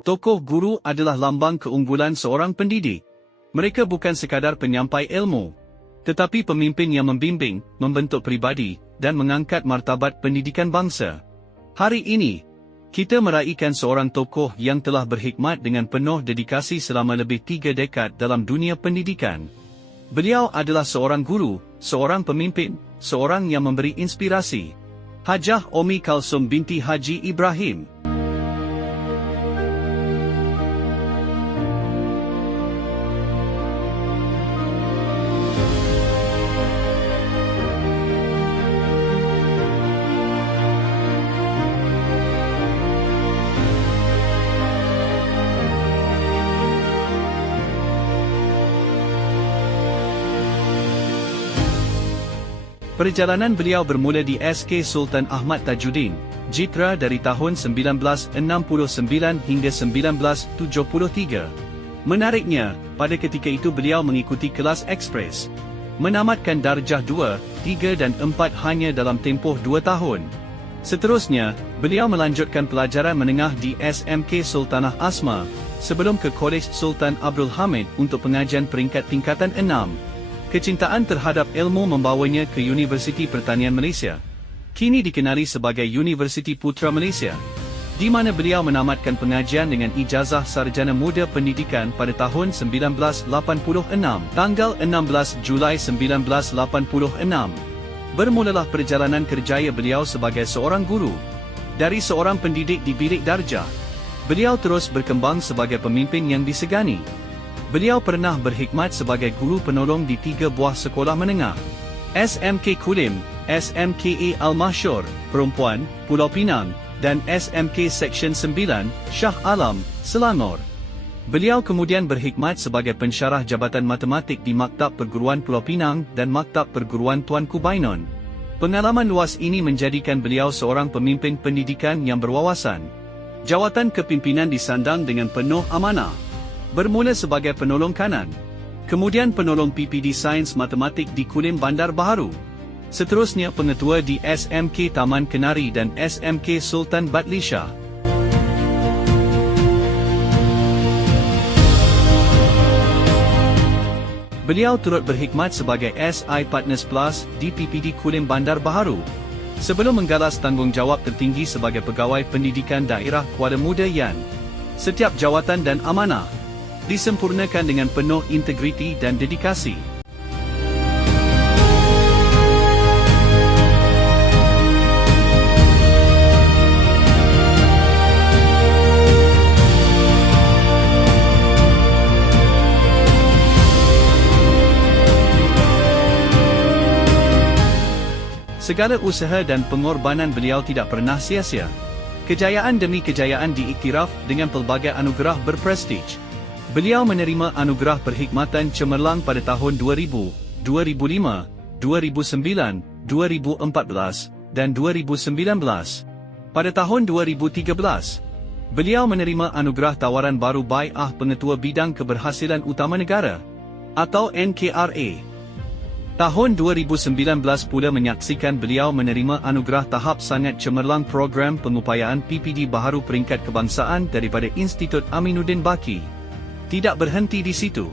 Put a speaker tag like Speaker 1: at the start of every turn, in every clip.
Speaker 1: Tokoh guru adalah lambang keunggulan seorang pendidik. Mereka bukan sekadar penyampai ilmu, tetapi pemimpin yang membimbing, membentuk pribadi, dan mengangkat martabat pendidikan bangsa. Hari ini, kita meraihkan seorang tokoh yang telah berhikmat dengan penuh dedikasi selama lebih tiga dekad dalam dunia pendidikan. Beliau adalah seorang guru, seorang pemimpin, seorang yang memberi inspirasi. Hajah Omi Kalsum binti Haji Ibrahim. Perjalanan beliau bermula di SK Sultan Ahmad Tajuddin, Jitra dari tahun 1969 hingga 1973. Menariknya, pada ketika itu beliau mengikuti kelas ekspres. Menamatkan darjah 2, 3 dan 4 hanya dalam tempoh 2 tahun. Seterusnya, beliau melanjutkan pelajaran menengah di SMK Sultanah Asma, sebelum ke Kolej Sultan Abdul Hamid untuk pengajian peringkat tingkatan 6. Kecintaan terhadap ilmu membawanya ke Universiti Pertanian Malaysia. Kini dikenali sebagai Universiti Putra Malaysia. Di mana beliau menamatkan pengajian dengan ijazah sarjana muda pendidikan pada tahun 1986, tanggal 16 Julai 1986. Bermulalah perjalanan kerjaya beliau sebagai seorang guru. Dari seorang pendidik di bilik darjah, beliau terus berkembang sebagai pemimpin yang disegani. Beliau pernah berkhidmat sebagai guru penolong di tiga buah sekolah menengah. SMK Kulim, SMKA Al-Masyur, Perempuan, Pulau Pinang, dan SMK Seksyen 9, Shah Alam, Selangor. Beliau kemudian berkhidmat sebagai pensyarah Jabatan Matematik di Maktab Perguruan Pulau Pinang dan Maktab Perguruan Tuanku Bainon. Pengalaman luas ini menjadikan beliau seorang pemimpin pendidikan yang berwawasan. Jawatan kepimpinan disandang dengan penuh amanah bermula sebagai penolong kanan. Kemudian penolong PPD Sains Matematik di Kulim Bandar Baharu. Seterusnya pengetua di SMK Taman Kenari dan SMK Sultan Batlisha. Beliau turut berkhidmat sebagai SI Partners Plus di PPD Kulim Bandar Baharu. Sebelum menggalas tanggungjawab tertinggi sebagai pegawai pendidikan daerah Kuala Muda Yan. Setiap jawatan dan amanah disempurnakan dengan penuh integriti dan dedikasi. Segala usaha dan pengorbanan beliau tidak pernah sia-sia. Kejayaan demi kejayaan diiktiraf dengan pelbagai anugerah berprestij. Beliau menerima anugerah perkhidmatan cemerlang pada tahun 2000, 2005, 2009, 2014 dan 2019. Pada tahun 2013, beliau menerima anugerah tawaran baru Bai'ah Pengetua Bidang Keberhasilan Utama Negara atau NKRA. Tahun 2019 pula menyaksikan beliau menerima anugerah tahap sangat cemerlang program pengupayaan PPD Baharu Peringkat Kebangsaan daripada Institut Aminuddin Baki tidak berhenti di situ.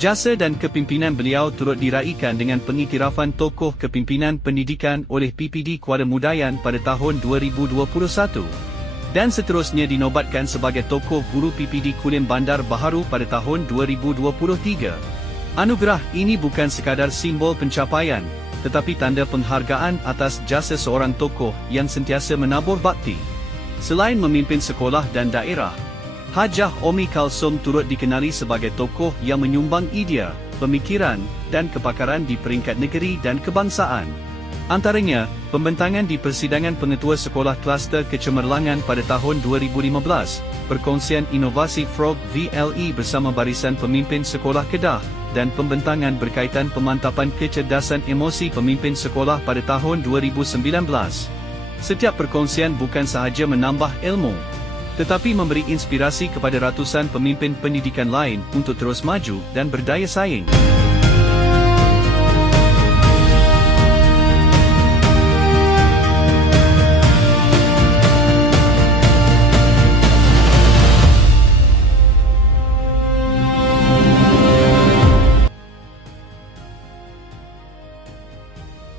Speaker 1: Jasa dan kepimpinan beliau turut diraikan dengan pengiktirafan tokoh kepimpinan pendidikan oleh PPD Kuala Mudayan pada tahun 2021 dan seterusnya dinobatkan sebagai tokoh guru PPD Kulim Bandar Baharu pada tahun 2023. Anugerah ini bukan sekadar simbol pencapaian, tetapi tanda penghargaan atas jasa seorang tokoh yang sentiasa menabur bakti. Selain memimpin sekolah dan daerah, Hajah Omi Kalsum turut dikenali sebagai tokoh yang menyumbang idea, pemikiran dan kepakaran di peringkat negeri dan kebangsaan. Antaranya, pembentangan di Persidangan Pengetua Sekolah Kluster Kecemerlangan pada tahun 2015, perkongsian inovasi Frog VLE bersama Barisan Pemimpin Sekolah Kedah, dan pembentangan berkaitan pemantapan kecerdasan emosi pemimpin sekolah pada tahun 2019. Setiap perkongsian bukan sahaja menambah ilmu, tetapi memberi inspirasi kepada ratusan pemimpin pendidikan lain untuk terus maju dan berdaya saing.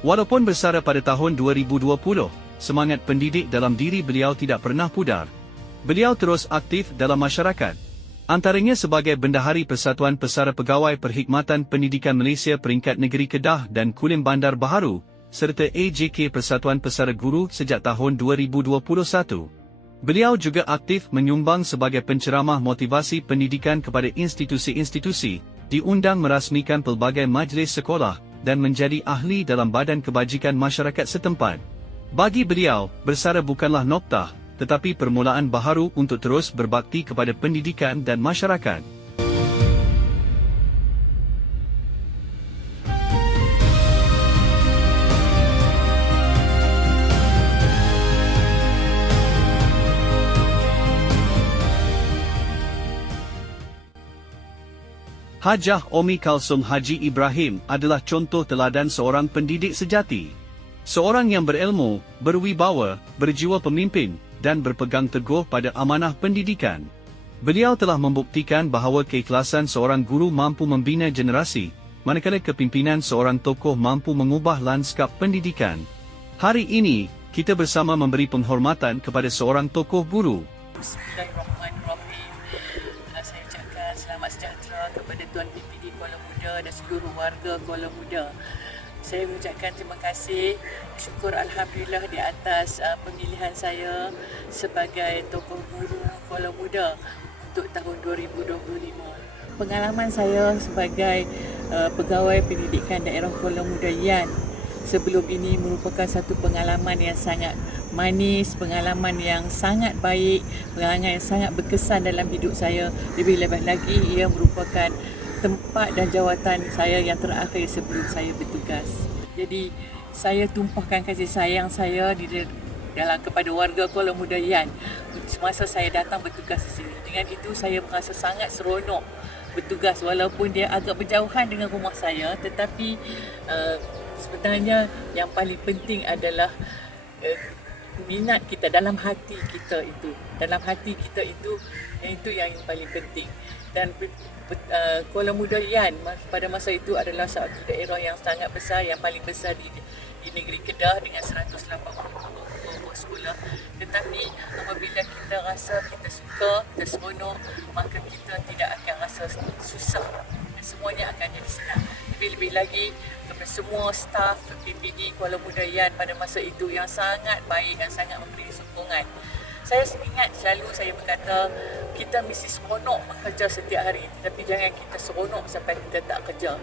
Speaker 1: Walaupun bersara pada tahun 2020, semangat pendidik dalam diri beliau tidak pernah pudar, Beliau terus aktif dalam masyarakat. Antaranya sebagai Bendahari Persatuan Pesara Pegawai Perkhidmatan Pendidikan Malaysia Peringkat Negeri Kedah dan Kulim Bandar Baharu, serta AJK Persatuan Pesara Guru sejak tahun 2021. Beliau juga aktif menyumbang sebagai penceramah motivasi pendidikan kepada institusi-institusi, diundang merasmikan pelbagai majlis sekolah dan menjadi ahli dalam badan kebajikan masyarakat setempat. Bagi beliau, bersara bukanlah noktah, tetapi permulaan baharu untuk terus berbakti kepada pendidikan dan masyarakat. Hajah Omi Kalsum Haji Ibrahim adalah contoh teladan seorang pendidik sejati. Seorang yang berilmu, berwibawa, berjiwa pemimpin, dan berpegang teguh pada amanah pendidikan. Beliau telah membuktikan bahawa keikhlasan seorang guru mampu membina generasi, manakala kepimpinan seorang tokoh mampu mengubah lanskap pendidikan. Hari ini, kita bersama memberi penghormatan kepada seorang tokoh guru.
Speaker 2: Bismillahirrahmanirrahim. Uh, Saya ucapkan selamat sejahtera kepada Tuan PPD Kuala Muda dan seluruh warga Kuala Muda. Saya mengucapkan terima kasih, syukur Alhamdulillah di atas uh, pemilihan saya sebagai tokoh guru Kuala Muda untuk tahun 2025. Pengalaman saya sebagai uh, pegawai pendidikan daerah Kuala Muda Yan sebelum ini merupakan satu pengalaman yang sangat manis, pengalaman yang sangat baik, pengalaman yang sangat berkesan dalam hidup saya. Lebih-lebih lagi ia merupakan tempat dan jawatan saya yang terakhir sebelum saya bertugas. Jadi saya tumpahkan kasih sayang saya di dalam kepada warga Kuala Muda Yan semasa saya datang bertugas di sini. Dengan itu saya merasa sangat seronok bertugas walaupun dia agak berjauhan dengan rumah saya tetapi uh, sebenarnya yang paling penting adalah uh, minat kita dalam hati kita itu dalam hati kita itu itu yang paling penting dan uh, Kuala Muda Yan pada masa itu adalah satu daerah yang sangat besar yang paling besar di di negeri Kedah dengan 180 buah sekolah. Tetapi apabila kita rasa kita suka kita seronok maka kita tidak akan rasa susah dan semuanya akan jadi senang. Lebih-lebih lagi kepada semua staf PPD Kuala Muda Yan pada masa itu yang sangat baik dan sangat memberi sokongan. Saya ingat selalu saya berkata kita mesti seronok bekerja setiap hari tetapi jangan kita seronok sampai kita tak kerja.